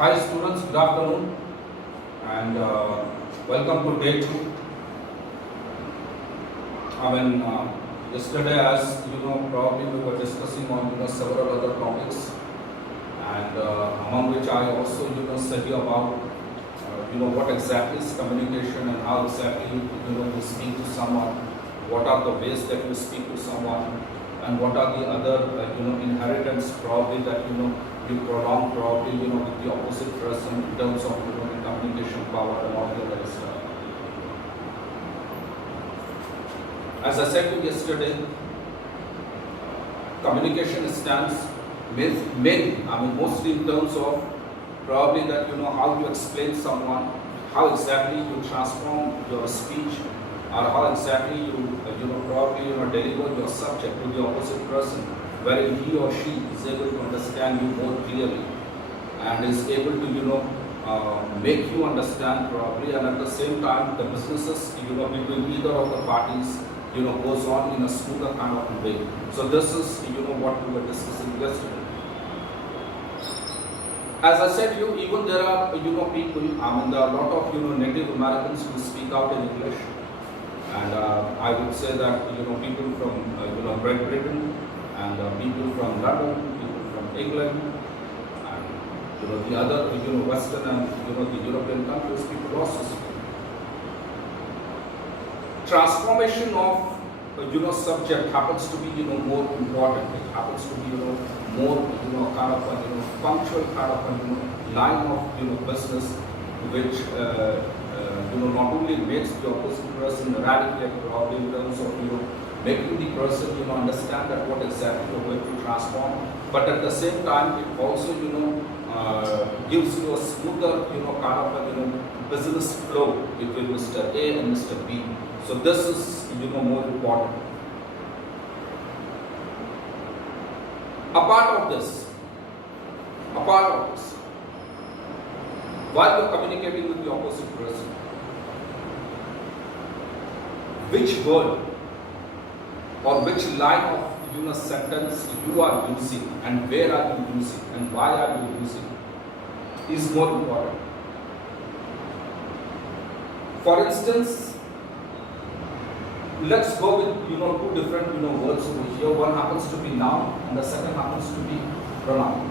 Hi students, good afternoon and welcome to day 2. Yesterday, as you know, probably we were discussing on several other topics, and among which I also said you about what exactly is communication and how exactly you speak to someone, what are the ways that you speak to someone, and what are the other inheritance probably that you prolong probably with the opposite person in terms of the communication power and all the other stuff. As I said to you yesterday, communication stands mostly in terms of probably that how you explain someone, how exactly you transform your speech, or how exactly you probably deliver your subject to the opposite person, wherein he or she is able to understand you more clearly and is able to make you understand probably, and at the same time the businesses between either of the parties goes on in a smoother kind of way. So this is what we were discussing yesterday. As I said, even there are people. There are a lot of Native Americans who speak out in English, and I would say that people from Great Britain and people from London, people from England, and the other Western and the European countries, people also speak. Transformation of subject happens to be more important. It happens to be more kind of a punctual kind of a line of business, which not only makes the opposite person radicate probably in terms of making the person understand that what exactly you're going to transform, but at the same time it also gives you a smoother kind of a business flow between Mr. A and Mr. B. So this is more important. Apart of this, while you're communicating with the opposite person, which word or which line of sentence you are using, and where are you using, and why are you using, is more important. For instance, let's go with two different words over here. One happens to be noun and the second happens to be pronoun.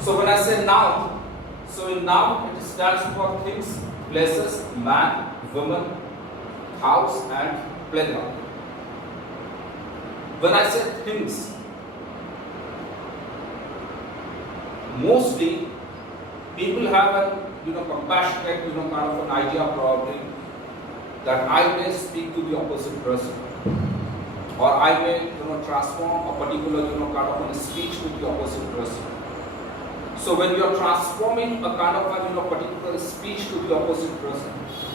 So when I say noun, so in noun it stands for things, places, man, woman, house and playground. When I say things, mostly people have a compassionate kind of an idea probably that I may speak to the opposite person, or I may transform a particular kind of a speech to the opposite person. So when you are transforming a kind of a particular speech to the opposite person,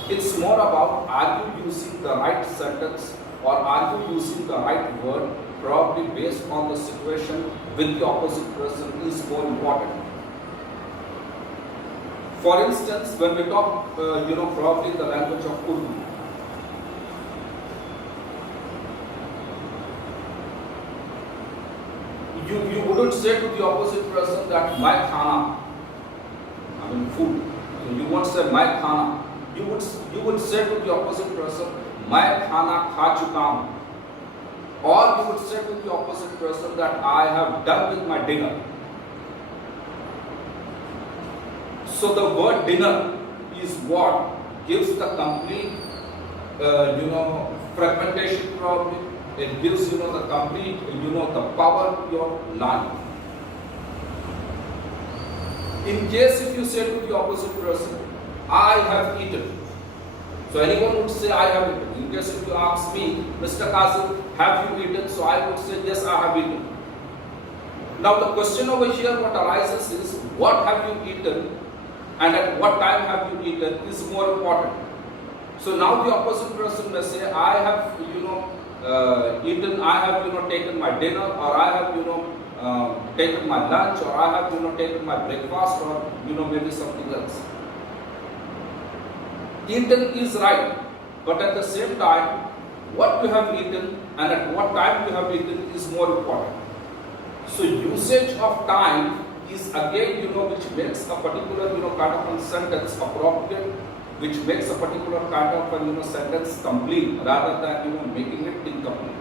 it's more about, are you using the right sentence or are you using the right word, probably based on the situation with the opposite person is more important. For instance, when we talk probably the language of Urdu, you wouldn't say to the opposite person that my khana, food. You won't say my khana. You would say to the opposite person, my khana kha chukam. Or you would say to the opposite person that I have done with my dinner. So the word dinner is what gives the complete fragmentation probably. It gives the complete the power to your line. In case if you say to the opposite person, I have eaten. So anyone would say I have eaten. In case if you ask me, Mr. Kazim, have you eaten? So I would say yes, I have eaten. Now the question over here what arises is, what have you eaten and at what time have you eaten is more important. So now the opposite person may say, I have eaten, I have taken my dinner, or I have taken my lunch, or I have taken my breakfast, or maybe something else. Eaten is right, but at the same time, what you have eaten and at what time you have eaten is more important. So usage of time is again, which makes a particular, kind of a sentence appropriate, which makes a particular kind of a, sentence complete rather than, making it incomplete.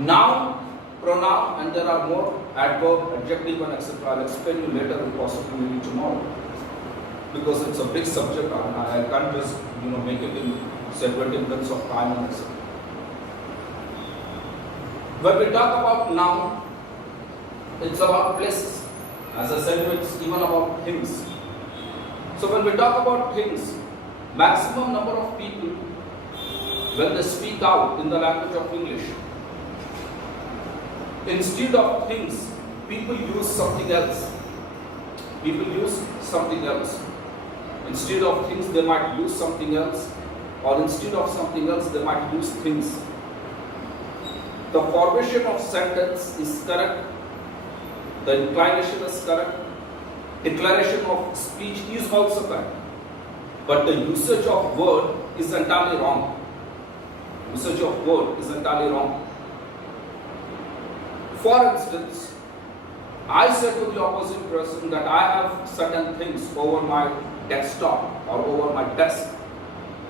Noun, pronoun, and there are more adverb, adjective, and etc. I'll explain you later and possibly maybe tomorrow, because it's a big subject and I can't just, make it in say 20 minutes of time and etc. When we talk about noun, it's about places. As I said, it's even about things. So when we talk about things, maximum number of people, when they speak out in the language of English, instead of things, people use something else. People use something else. Instead of things, they might use something else, or instead of something else, they might use things. The formation of sentence is correct. The inclination is correct. Declaration of speech is also correct. But the usage of word is entirely wrong. Usage of word is entirely wrong. For instance, I say to the opposite person that I have certain things over my desktop or over my desk.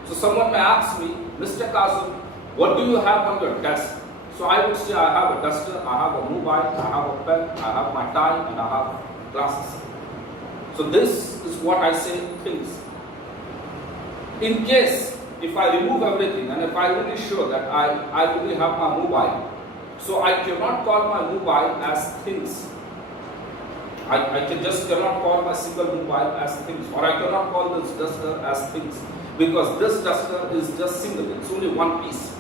So someone may ask me, Mr. Kazim, what do you have on your desk? So I would say I have a duster, I have a mobile, I have a pen, I have my tie, and I have glasses. So this is what I say things. In case, if I remove everything and if I only show that I only have my mobile, so I cannot call my mobile as things. I cannot call my single mobile as things, or I cannot call this duster as things, because this duster is just single, it's only one piece.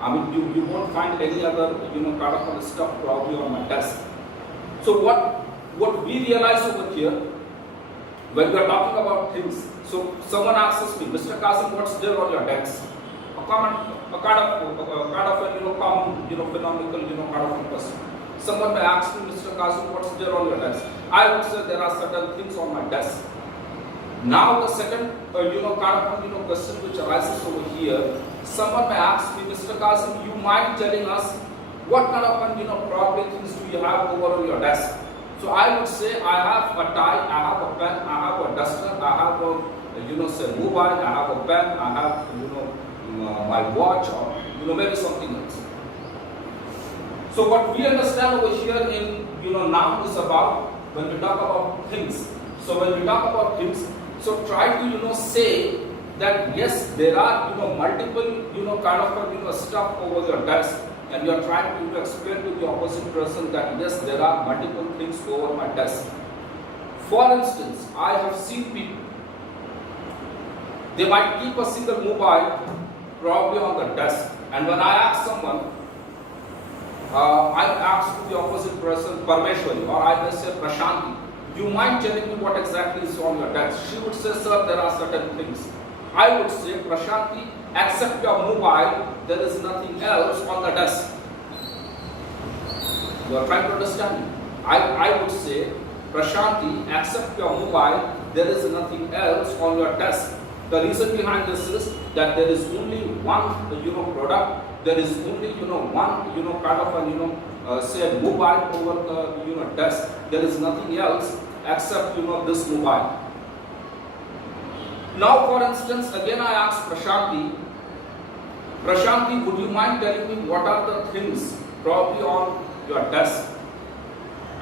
I mean, you won't find any other, kind of stuff probably on my desk. So what we realize over here, when we are talking about things, so someone asks me, Mr. Kazim, what's there on your desk? A kind of common, phenomenal, kind of person. Someone may ask me, Mr. Kazim, what's there on your desk? I would say there are certain things on my desk. Now the second, question which arises over here, someone may ask me, Mr. Kazim, you mind telling us what kind of, probably things do you have over on your desk? So I would say I have a tie, I have a pen, I have a duster, I have a, say mobile, I have a pen, I have, my watch, or, maybe something else. So what we understand over here in, noun is about, when we talk about things. So when we talk about things, so try to, say that yes, there are, multiple, kind of, stuff over your desk, and you are trying to explain to the opposite person that yes, there are multiple things over my desk. For instance, I have seen people, they might keep a single mobile probably on the desk, and when I ask someone, I ask the opposite person, Parmeshwari, or I may say Prashanti, you mind telling me what exactly is on your desk? She would say, sir, there are certain things. I would say, Prashanti, except your mobile, there is nothing else on the desk. You are trying to understand me. I would say, Prashanti, except your mobile, there is nothing else on your desk. The reason behind this is that there is only one, product. There is only, one, kind of a, say a mobile over the, desk. There is nothing else except, this mobile. Now, for instance, again I ask Prashanti, would you mind telling me what are the things probably on your desk?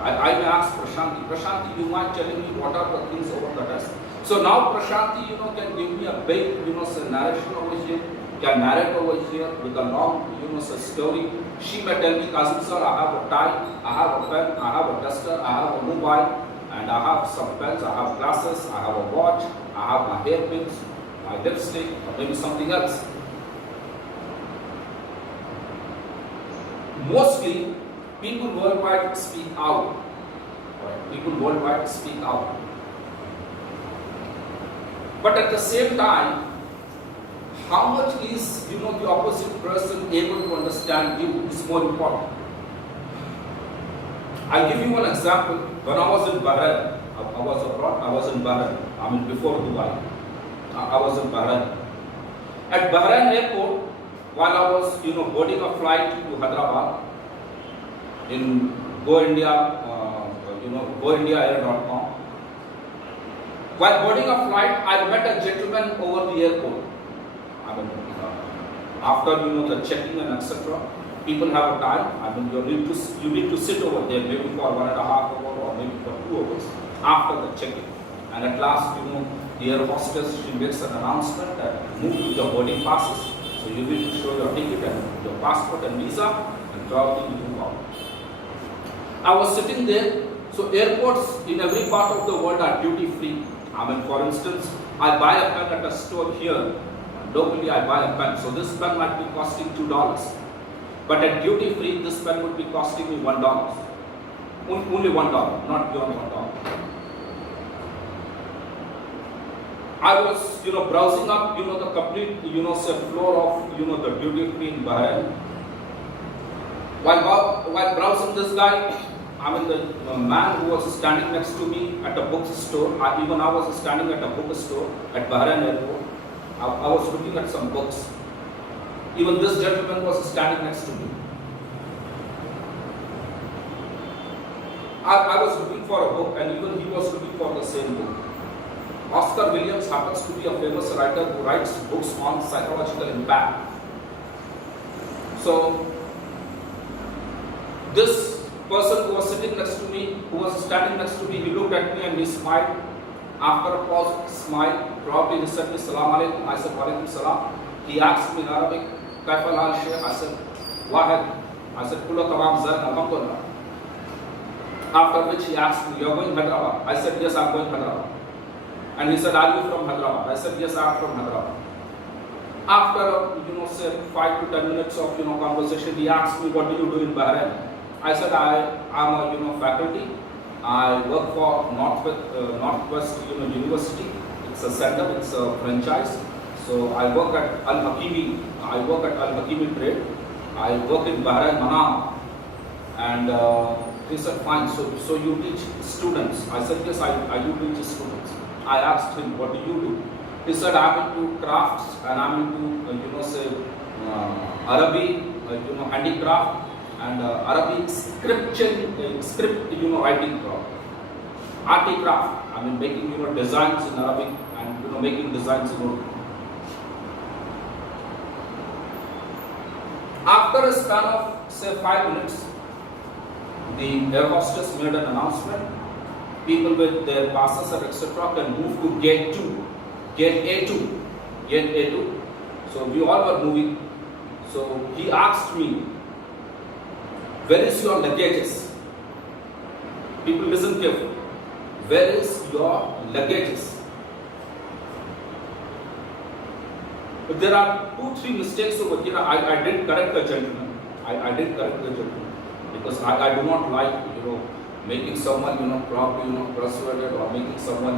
I may ask Prashanti, you mind telling me what are the things over the desk? So now Prashanti, can give me a big, say narration over here, can narrate over here with a long, say story. She may tell me, Kazim sir, I have a tie, I have a pen, I have a duster, I have a mobile, and I have some pens, I have glasses, I have a watch, I have my hairpins, my lipstick, or maybe something else. Mostly, people worldwide speak out. Right? People worldwide speak out. But at the same time, how much is, the opposite person able to understand you is more important. I'll give you one example. When I was in Bahrain, I was abroad, I was in Bahrain, I mean before Dubai. I was in Bahrain. At Bahrain airport, while I was, boarding a flight to Hyderabad, in Go India, goindiaair.com. While boarding a flight, I met a gentleman over the airport. I mean, after the checking and etc., people have a time. I mean, you need to sit over there maybe for 1.5 hours or maybe for 2 hours after the check-in. And at last, the air hostess, she makes an announcement that move to the boarding passes. So you need to show your ticket and your passport and visa, and probably you move out. I was sitting there. So airports in every part of the world are duty free. I mean, for instance, I buy a pen at a store here. Locally, I buy a pen. So this pen might be costing $2. But at duty free, this pen would be costing me $1. Only $1, not beyond $1. I was, browsing up, the complete, say floor of, the duty free in Bahrain. While browsing this guy, I mean, the man who was standing next to me at a bookstore, even I was standing at a bookstore at Bahrain airport. I was looking at some books. Even this gentleman was standing next to me. I was looking for a book, and even he was looking for the same book. Oscar Williams happens to be a famous writer who writes books on psychological impact. So, this person who was sitting next to me, who was standing next to me, he looked at me and he smiled. After a pause, smiled. Probably he said, "Assalamu alaikum." I said, "Wa alaikum salam." He asked me in Arabic, "Kaif al-hal shaykh?" I said, "Wahid." I said, "Kullu tamam zan, alhamdulillah." After which he asked me, "You are going Hyderabad?" I said, "Yes, I am going Hyderabad." And he said, "Are you from Hyderabad?" I said, "Yes, I am from Hyderabad." After, say 5 to 10 minutes of, conversation, he asked me, "What do you do in Bahrain?" I said, "I am a, faculty. I work for Northwest, University. It's a center, it's a franchise. So I work at Al-Hakimi. I work at Al-Hakimi Trade. I work in Bahrain, Manam." And he said, "Fine. So you teach students?" I said, "Yes, I do teach students." I asked him, "What do you do?" He said, "I'm into crafts and I'm into, Arabic, handicraft and Arabic script, writing craft, articraft. I mean, making, designs in Arabic and, making designs in Urdu." After a span of, say, 5 minutes, the air hostess made an announcement. People with their passes and etc. can move to gate 2, gate A2. So we all were moving. So he asked me, "Where is your luggages?" People listen carefully. Where is your luggages? But there are 2-3 mistakes over here. I did correct the gentleman. I did correct the gentleman. Because I do not like, making someone, probably, persuaded, or making someone,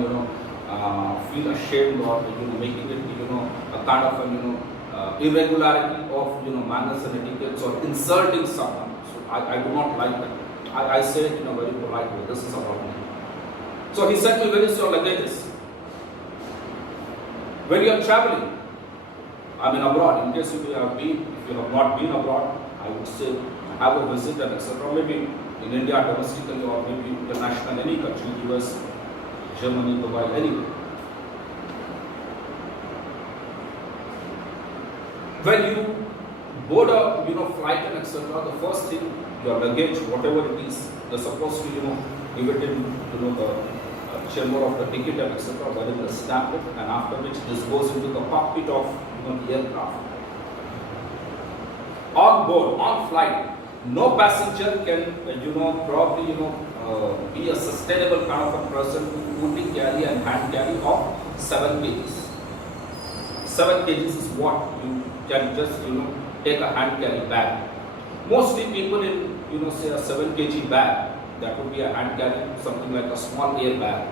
feel ashamed, or, making it, a kind of a, irregularity of, manners and etiquettes, or insulting someone. So I do not like that. I say it in a very polite way. This is about me. So he said to me, "Where is your luggages?" When you are traveling, I mean abroad, in case if you have not been abroad, I would say have a visit and etc. Maybe in India domestically, or maybe international, any country, US, Germany, Dubai, anywhere. When you board a flight and etc., the first thing, your luggage, whatever it is, you're supposed to give it in the chamber of the ticket and etc. where it is stamped, and after which this goes into the cockpit of the aircraft. On board, on flight, no passenger can probably be a sustainable kind of a person who only carry and hand carry of 7 kgs. 7 kgs is what you can just take a hand carry bag. Mostly people in say a 7 kg bag, that would be a hand carry, something like a small air bag.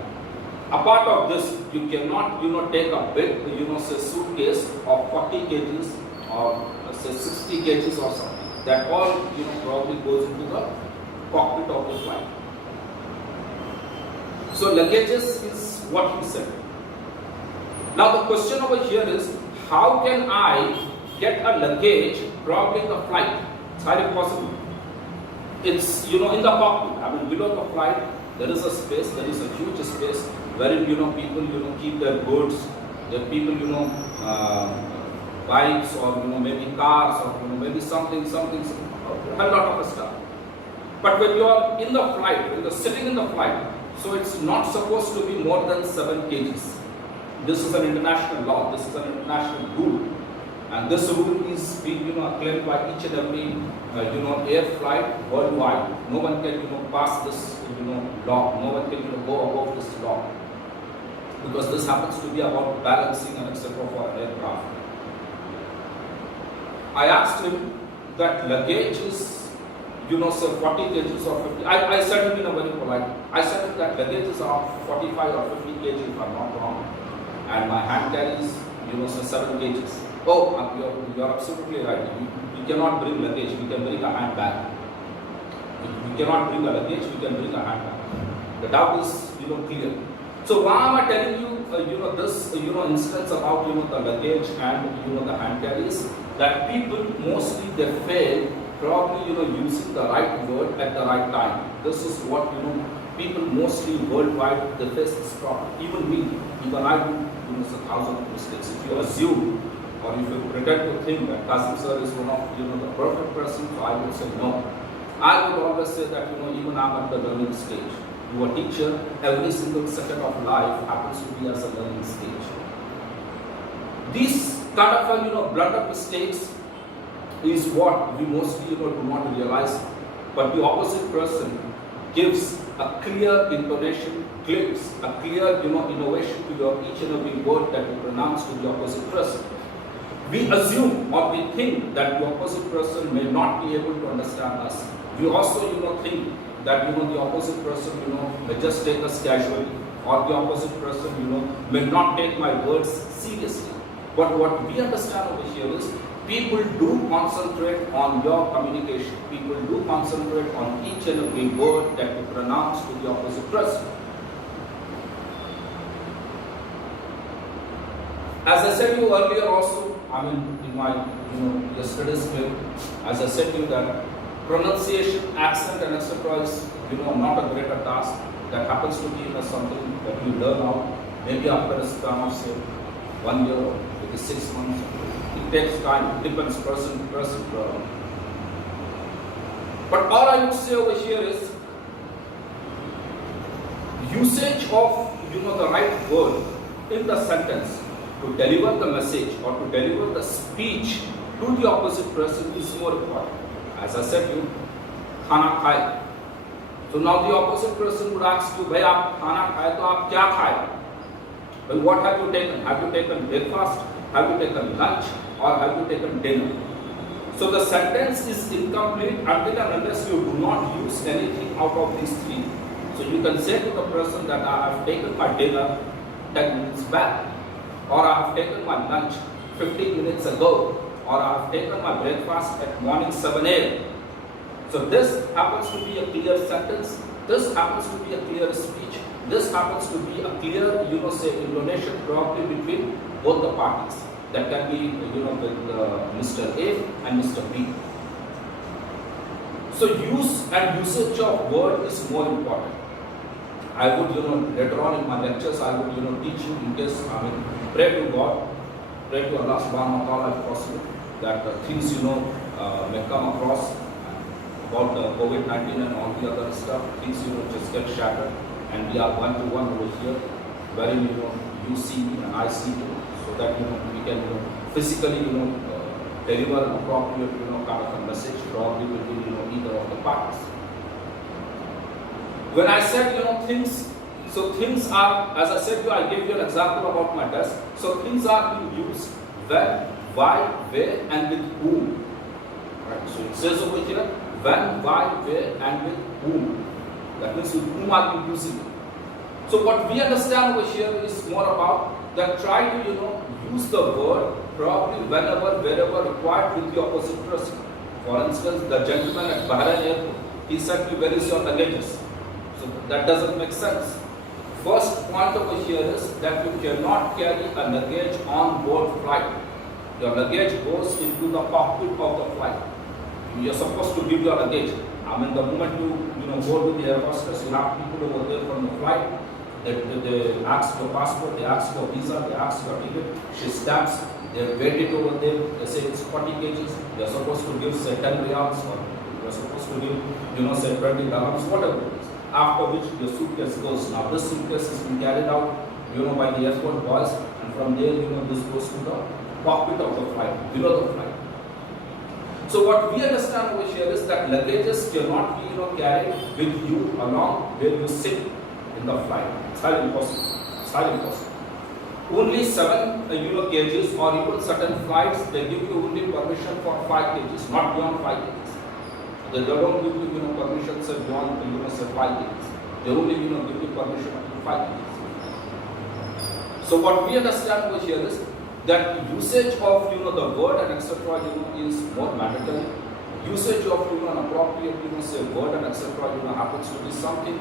Apart of this, you cannot take a big say suitcase of 40 kgs or say 60 kgs or something. That all probably goes into the cockpit of the flight. So luggages is what he said. Now the question over here is, how can I get a luggage probably in the flight? It's highly possible. It's in the cockpit. I mean, below the flight, There is a space, there is a huge space wherein people keep their goods, the people bikes or maybe cars or maybe something, a lot of stuff. But when you are in the flight, when you are sitting in the flight, so it's not supposed to be more than 7 kgs. This is an international law, this is an international rule. And this rule is being acclaimed by each and every air flight worldwide. No one can pass this law. No one can go above this law, because this happens to be about balancing and etc. for an aircraft. I asked him that luggage is say 40 kgs or 50. I said him in a very polite. I said that luggage is around 45 or 50 kg if I'm not wrong, and my hand carries say 7 kgs. Oh, you're absolutely right. You cannot bring luggage. We can bring a handbag. We cannot bring a luggage. We can bring a handbag. The doubt is clear. So why am I telling you this instance about the luggage and the hand carries? That people mostly they fail probably using the right word at the right time. This is what people mostly worldwide they face this problem. Even me, even I do thousands of mistakes. If you assume or if you pretend to think that Kazim sir is one of the perfect person, so I would say no. I would always say that even I'm at the learning stage. You are a teacher, every single second of life happens to be as a learning stage. These kind of blunder mistakes is what we mostly do not realize, but the opposite person gives a clear intonation, gives a clear innovation to your each and every word that you pronounce to the opposite person. We assume or we think that the opposite person may not be able to understand us. We also think that the opposite person may just take us casually, or the opposite person may not take my words seriously. But what we understand over here is people do concentrate on your communication. People do concentrate on each and every word that you pronounce to the opposite person. As I said to you earlier also, in my yesterday's film, as I said to you that pronunciation, accent and etc. is not a greater task. That happens to be something that you learn out maybe after a span of say 1 year or maybe 6 months. It takes time, it depends person to person. But all I would say over here is usage of the right word in the sentence to deliver the message or to deliver the speech to the opposite person is more important. As I said to you, khana khai. So now the opposite person would ask you, bhai aap khana khaye to aap kya khaye? Well, what have you taken? Have you taken breakfast? Have you taken lunch? Or have you taken dinner? So the sentence is incomplete until and unless you do not use anything out of these three. So you can say to the person that I have taken my dinner 10 minutes back, or I have taken my lunch 15 minutes ago, or I have taken my breakfast at morning 7 a.m. So this happens to be a clear sentence, this happens to be a clear speech, this happens to be a clear, say intonation probably between both the parties. That can be, with Mr. A and Mr. B. So use and usage of word is more important. I would, later on in my lectures, I would, teach you in case, pray to God, pray to Allah subhanahu wa ta'ala if possible, that things, may come across about COVID-19 and all the other stuff, things, just get shattered, and we are one-to-one over here, wherein, you see me and I see you, so that, we can, physically, deliver an appropriate, kind of a message, probably between, either of the parties. When I said, things, so things are, as I said to you, I gave you an example about my desk. So things are being used when, why, where, and with whom. Right? So it says over here, when, why, where, and with whom. That means with whom are you using it. So what we understand over here is more about that try to, use the word probably whenever, wherever required with the opposite person. For instance, the gentleman at Bahrain airport, he said to me, where is your luggages? So that doesn't make sense. First point over here is that you cannot carry a luggage on board flight. Your luggage goes into the cockpit of the flight. You are supposed to give your luggage. The moment you go to the air hostess, you have people over there from the flight. They ask your passport, they ask your visa, they ask your ticket. She stamps, they weight it over there. They say it's 40 kgs. They are supposed to give say 10 riyals, or they are supposed to give say 20 dirhams, whatever it is. After which your suitcase goes. Now this suitcase has been carried out, by the airport boys, and from there, this goes to the cockpit of the flight, below the flight. So what we understand over here is that luggages cannot be carried with you along where you sit in the flight. It's highly impossible. It's highly impossible. Only 7 kgs, or even certain flights they give you only permission for 5 kgs, not beyond 5 kgs. They don't give you permission say beyond say 5 kgs. They only give you permission up to 5 kgs. So what we understand over here is that usage of the word and etc. is more mandatory. Usage of an appropriate say word and etc. happens to be something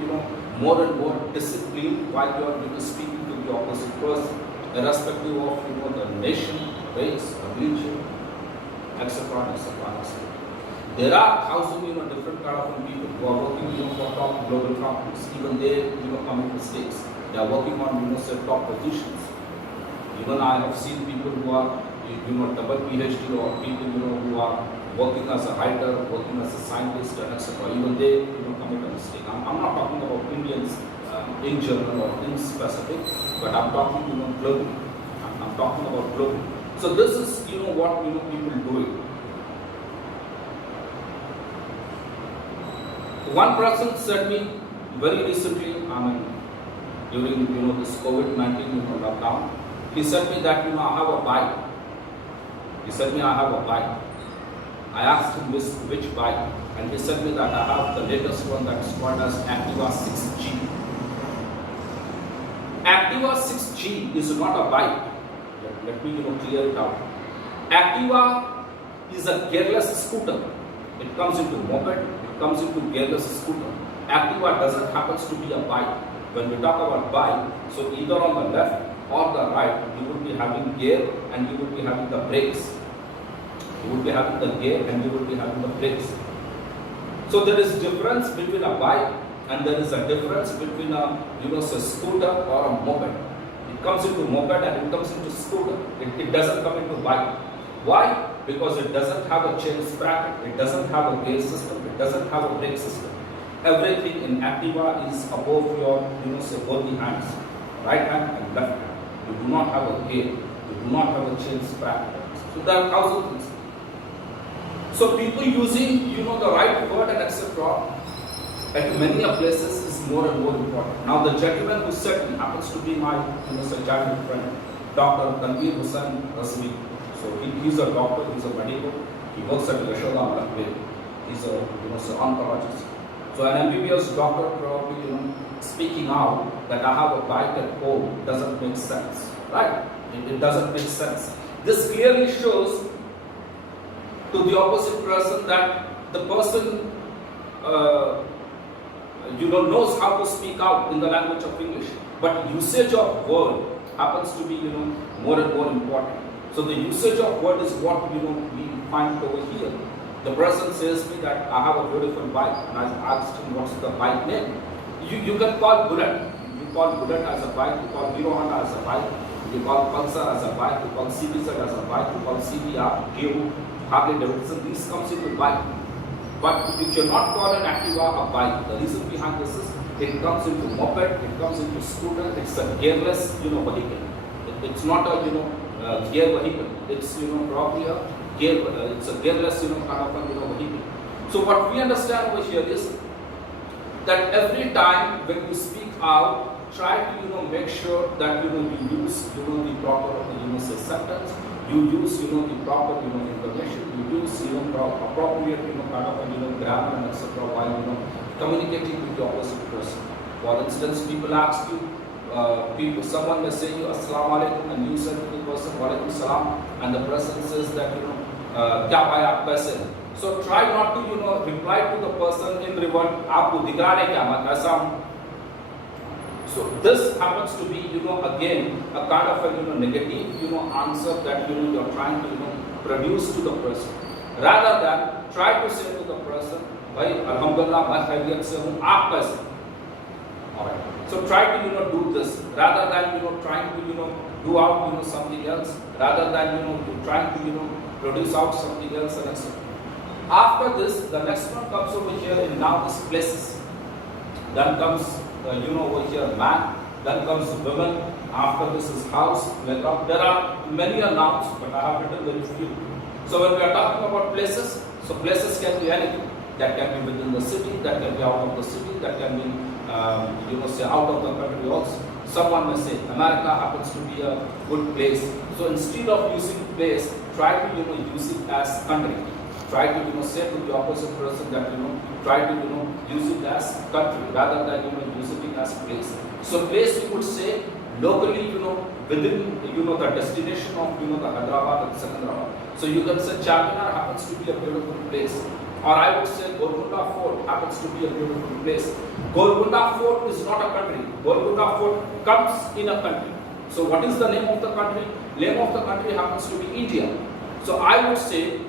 more and more disciplined while you are speaking to the opposite person, irrespective of the nation, race, religion, etc. etc. There are thousands different kind of people who are working for top global companies. Even they commit mistakes. They are working on say top positions. Even I have seen people who are double PhD, or people who are working as a writer, working as a scientist, and etc. Even they commit a mistake. I'm not talking about Indians in general or in specific, but I'm talking globally. I'm talking about globally. So this is what people doing. One person said me very recently, during this COVID-19 lockdown, he said me that I have a bike. He said me I have a bike. I asked him which bike, and he said me that I have the latest one that is called as Activa 6G. Activa 6G is not a bike. Let me clear it out. Activa is a gearless scooter. It comes into moped. It comes into gearless scooter. Activa doesn't happen to be a bike. When we talk about bike, so either on the left or the right, you would be having gear and you would be having the brakes. You would be having the gear and you would be having the brakes. So there is difference between a bike and there is a difference between a a scooter or a moped. It comes into moped and it comes into scooter. It doesn't come into bike. Why? Because it doesn't have a chain sprocket. It doesn't have a gear system. It doesn't have a brake system. Everything in Activa is above your both the hands, right hand and left hand. You do not have a gear. You do not have a chain sprocket. So there are thousand things. So people using the right word and etc. at many places is more and more important. Now the gentleman who said me happens to be my childhood friend, Dr. Tanveer Hussain Rasmi. So he's a doctor. He's a medical. He works at Yashoda Malakwe. He's a oncologist. So an MBBS doctor probably speaking out that I have a bike at home doesn't make sense, right? It doesn't make sense. This clearly shows to the opposite person that the person knows how to speak out in the language of English, but usage of word happens to be more and more important. So the usage of word is what we find over here. The person says me that I have a beautiful bike, and I asked him what's the bike name. You can call Bullet. You call Bullet as a bike. You call Hero Honda as a bike. You call Pulsar as a bike. You call CBZ as a bike. You call CBR, Hero, Harley Davidson. These comes into bike. But you cannot call an Activa a bike. The reason behind this is it comes into moped. It comes into scooter. It's a gearless vehicle. It's not a gear vehicle. It's probably a gear. It's a gearless kind of a vehicle. So what we understand over here is that every time when you speak out, try to make sure that you use the proper sentence. You use the proper information. You use appropriate kind of grammar and etc. while communicating with the opposite person. For instance, people ask you. Someone may say you Assalamu alaikum, and you say to the person Walaikum salam, and the person says that kya bhai aap kaise? So try not to reply to the person in revert aapko dikh raha hai kya main kaisa hu. So this happens to be again a kind of a negative answer that you are trying to produce to the person, rather than try to say to the person भाई अल्हम्दुलिल्लाह मैं खैरियत से हूँ, आप कैसे? Alright. So try to do this rather than trying to do out something else, rather than trying to produce out something else and etc. After this, the next one comes over here in now is places. Then comes over here man. Then comes women. After this is house, playground. There are many nouns, but I have written very few. So when we are talking about places, so places can be anything. That can be within the city, that can be out of the city, that can be say out of the country also. Someone may say America happens to be a good place. So instead of using place, try to use it as country. Try to say to the opposite person that try to use it as country rather than using it as place. So place you would say locally within the destination of the Hyderabad and Secunderabad. So you can say Charminar happens to be a beautiful place. Or I would say Golconda Fort happens to be a beautiful place. Golconda Fort is not a country. Golconda Fort comes in a country. So what is the name of the country? Name of the country happens to be India. So I would say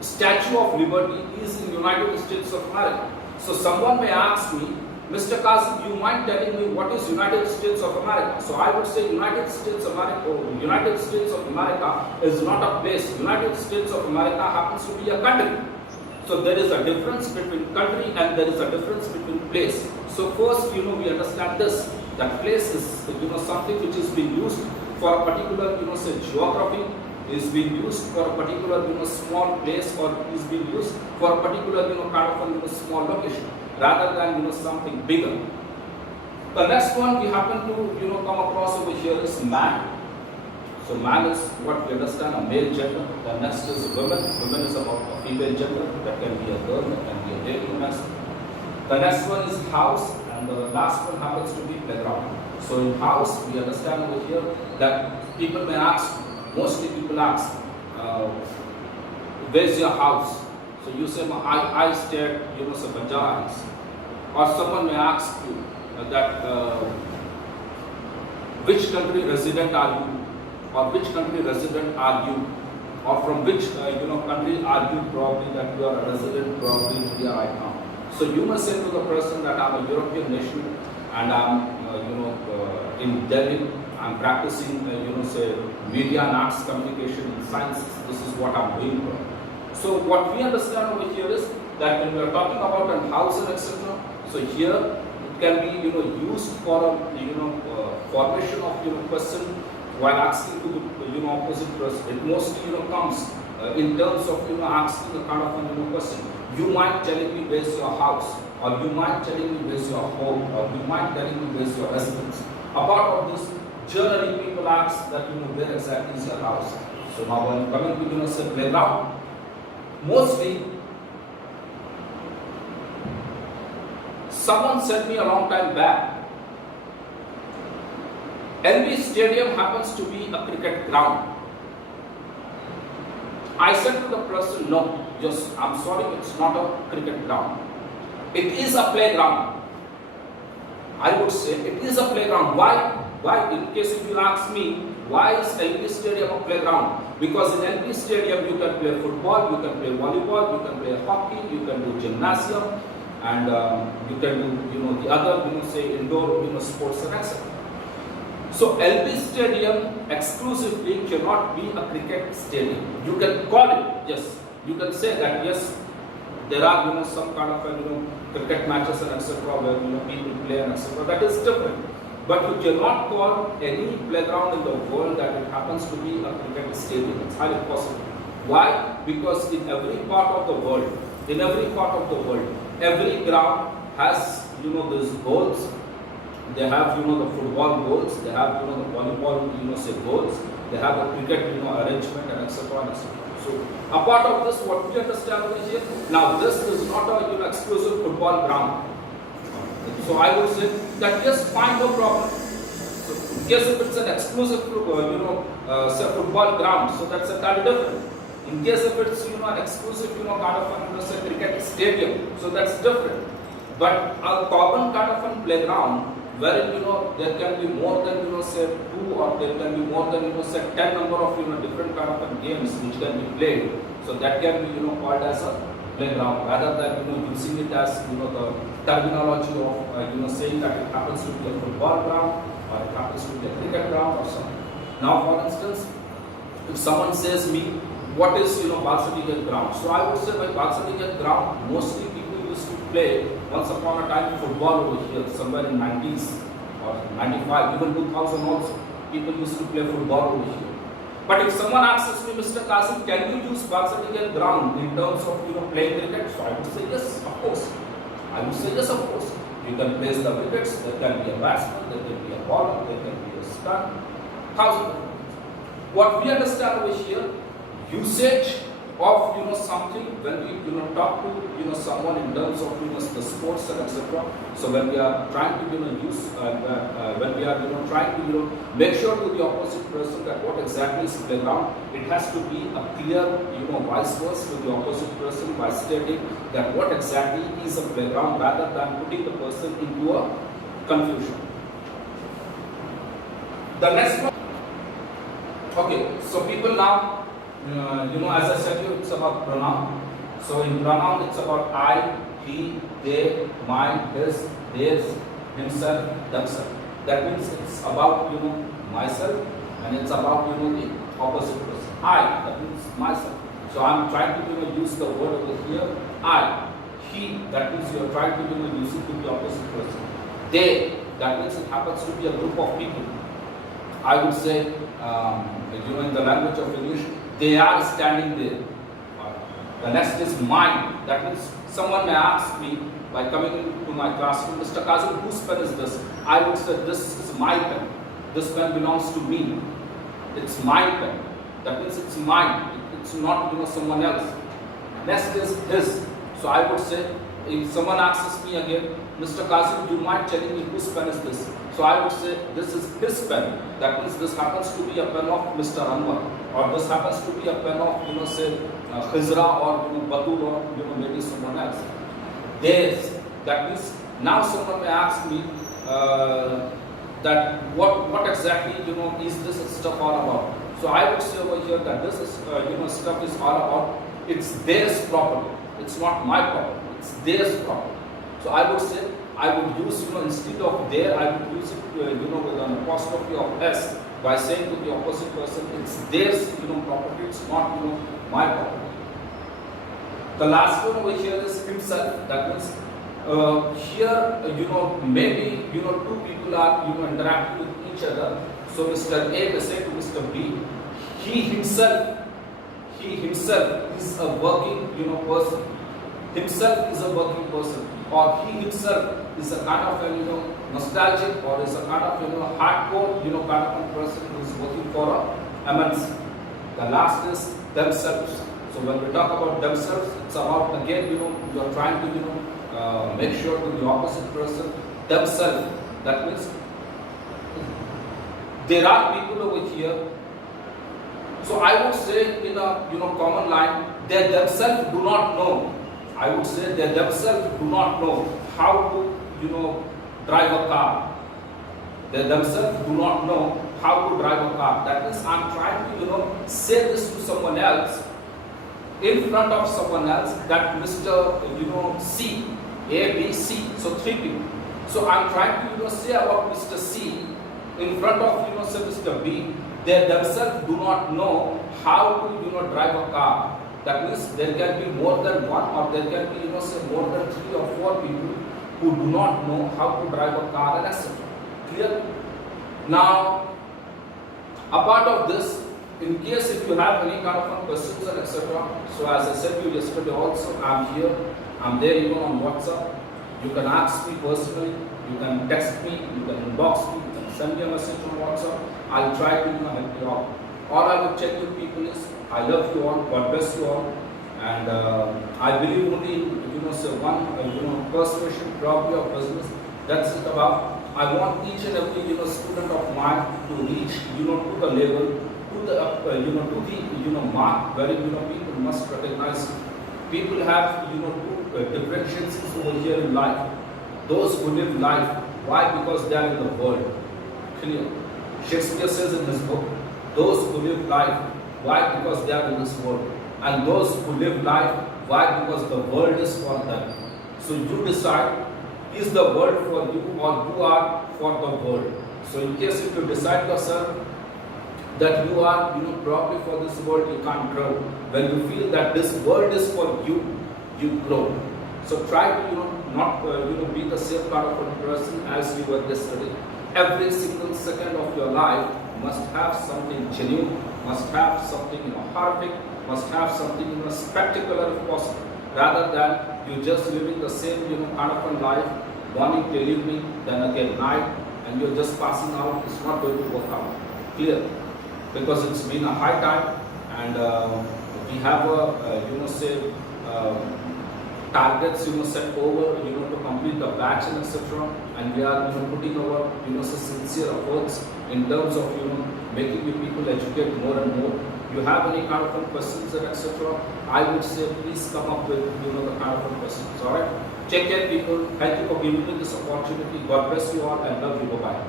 Statue of Liberty is in United States of America. So someone may ask me, Mr. Kazim, you mind telling me what is United States of America? So I would say United States of America is not a place. United States of America happens to be a country. So there is a difference between country and there is a difference between place. So first, we understand this, that place is, something which is being used for a particular, say geography, is being used for a particular, small place, or is being used for a particular, kind of a small location, rather than, something bigger. The next one we happen to, come across over here is man. So man is what we understand, a male gender. The next is women. Women is about a female gender. That can be a girl, that can be a lady. The next one is house, and the last one happens to be playground. So in house, we understand over here that people may ask, mostly people ask, where's your house? So you say, I stay at, say Banjara Hills. Or someone may ask you that which country resident are you? Or which country resident are you? Or from which country are you probably that you are a resident probably in India right now? So you must say to the person that I'm a European nation and I'm in Delhi. I'm practicing say media and arts communication and sciences. This is what I'm doing. So what we understand over here is that when we are talking about a house and etc. So here it can be used for a formation of question while asking to the opposite person. It mostly comes in terms of asking a kind of question. You might telling me where's your house, or you might telling me where's your home, or you might telling me where's your residence. Apart of this, generally people ask that where exactly is your house. So now when coming to say playground, mostly someone said me a long time back, LB Stadium happens to be a cricket ground. I said to the person, no, yes, I'm sorry, it's not a cricket ground. It is a playground. I would say it is a playground. Why? Why? In case if you ask me, why is LB Stadium a playground? Because in LB Stadium you can play football, you can play volleyball, you can play hockey, you can do gymnasium, and you can do the other say indoor sports and etc. So LB Stadium exclusively cannot be a cricket stadium. You can call it, yes. You can say that yes, there are some kind of cricket matches and etc. where people play and etc. That is different. But you cannot call any playground in the world that it happens to be a cricket stadium. It's highly possible. Why? Because in every part of the world, every ground has these goals. They have the football goals. They have the volleyball say goals. They have a cricket arrangement and etc. and etc. So apart of this, what we understand over here, now this is not a exclusive football ground. So I would say that yes, fine, no problem. So in case if it's an exclusive say football ground, so that's entirely different. In case if it's an exclusive kind of say cricket stadium, so that's different. But a common kind of a playground wherein there can be more than say 2 or there can be more than say 10 number of different kind of games which can be played. So that can be called as a playground, rather than using it as the terminology of saying that it happens to be a football ground or it happens to be a cricket ground or something. Now, for instance, if someone says me, what is Balsadigan ground? So I would say by Balsadigan ground, mostly people used to play once upon a time football over here, somewhere in 90s or 95, even 2000 also. People used to play football over here. But if someone asks me, Mr. Kazim, can you use Balsadigan ground in terms of playing cricket? So I would say yes, of course. I would say yes, of course. You can place the wickets, there can be a batsman, there can be a bowler, there can be a spin, thousand. What we understand over here, usage of something when we talk to someone in terms of the sports and etc. So when we are trying to use when we are trying to make sure to the opposite person that what exactly is playground, it has to be a clear vice versa to the opposite person by stating that what exactly is a playground rather than putting the person into a confusion. The next one. Okay, so people now. As I said to you, it's about pronoun. So in pronoun, it's about I, he, they, mine, his, theirs, himself, themselves. That means it's about myself, and it's about the opposite person. I, that means myself. So I'm trying to use the word over here. I, he, that means you are trying to use it to the opposite person. They, that means it happens to be a group of people. I would say, in the language of English, they are standing there. The next is mine. That means someone may ask me by coming into my classroom, Mr. Kazim, whose pen is this? I would say, this is my pen. This pen belongs to me. It's my pen. That means it's mine. It's not someone else. Next is his. So I would say, if someone asks me again, Mr. Kazim, do you mind telling me whose pen is this? So I would say, this is his pen. That means this happens to be a pen of Mr. Anwar, or this happens to be a pen of say Khizra or Batul or maybe someone else. Theirs. That means now someone may ask me that what exactly is this stuff all about. So I would say over here that this is stuff is all about it's theirs property. It's not my property. It's theirs property. So I would say I would use instead of there I would use it with an apostrophe of s by saying to the opposite person it's theirs property. It's not my property. The last one over here is himself. That means here maybe two people are interacting with each other. So Mr. A will say to Mr. B, he himself is a working person. Himself is a working person, or he himself is a kind of a nostalgic, or is a kind of hardcore kind of a person who is working for a MNC. The last is themselves. So when we talk about themselves, it's about again you are trying to make sure to the opposite person themselves. That means there are people over here. So I would say in a common line, they themselves do not know. I would say they themselves do not know how to drive a car. They themselves do not know how to drive a car. That means I'm trying to say this to someone else in front of someone else that Mr. C, A, B, C. So three people. So I'm trying to say about Mr. C in front of say Mr. B. They themselves do not know how to drive a car. That means there can be more than one, or there can be say more than 3 or 4 people who do not know how to drive a car and etc. Clear? Now, apart of this, in case if you have any kind of questions and etc. So as I said to you yesterday also, I'm here. I'm there on WhatsApp. You can ask me personally. You can text me. You can inbox me. You can send me a message on WhatsApp. I'll try to help you out. All I would tell you people is, I love you all, God bless you all, and I believe only in say one persuasion probably of business. That's it about. I want each and every student of mine to reach to the level, to the mark where people must recognize. People have two differentiations over here in life. Those who live life, why? Because they are in the world. Clear. Shakespeare says in his book, those who live life. Why? Because they are in this world. And those who live life Why? Because the world is for them. So you decide, is the world for you or you are for the world? So in case if you decide yourself that you are, probably for this world, you can't grow. When you feel that this world is for you, you grow. So try to, not, be the same kind of a person as you were yesterday. Every single second of your life must have something genuine, must have something, horrific, must have something, spectacular if possible. Rather than you just living the same, kind of a life, morning till evening, then again night, and you're just passing out. It's not going to work out. Clear? Because it's been a high time, and we have targets set over to complete the batch and etc. And we are putting our sincere efforts in terms of making you people educate more and more. You have any kind of questions and etc. I would say please come up with the kind of questions. All right. Take care, people. Thank you for giving me this opportunity. God bless you all and love you. Bye bye.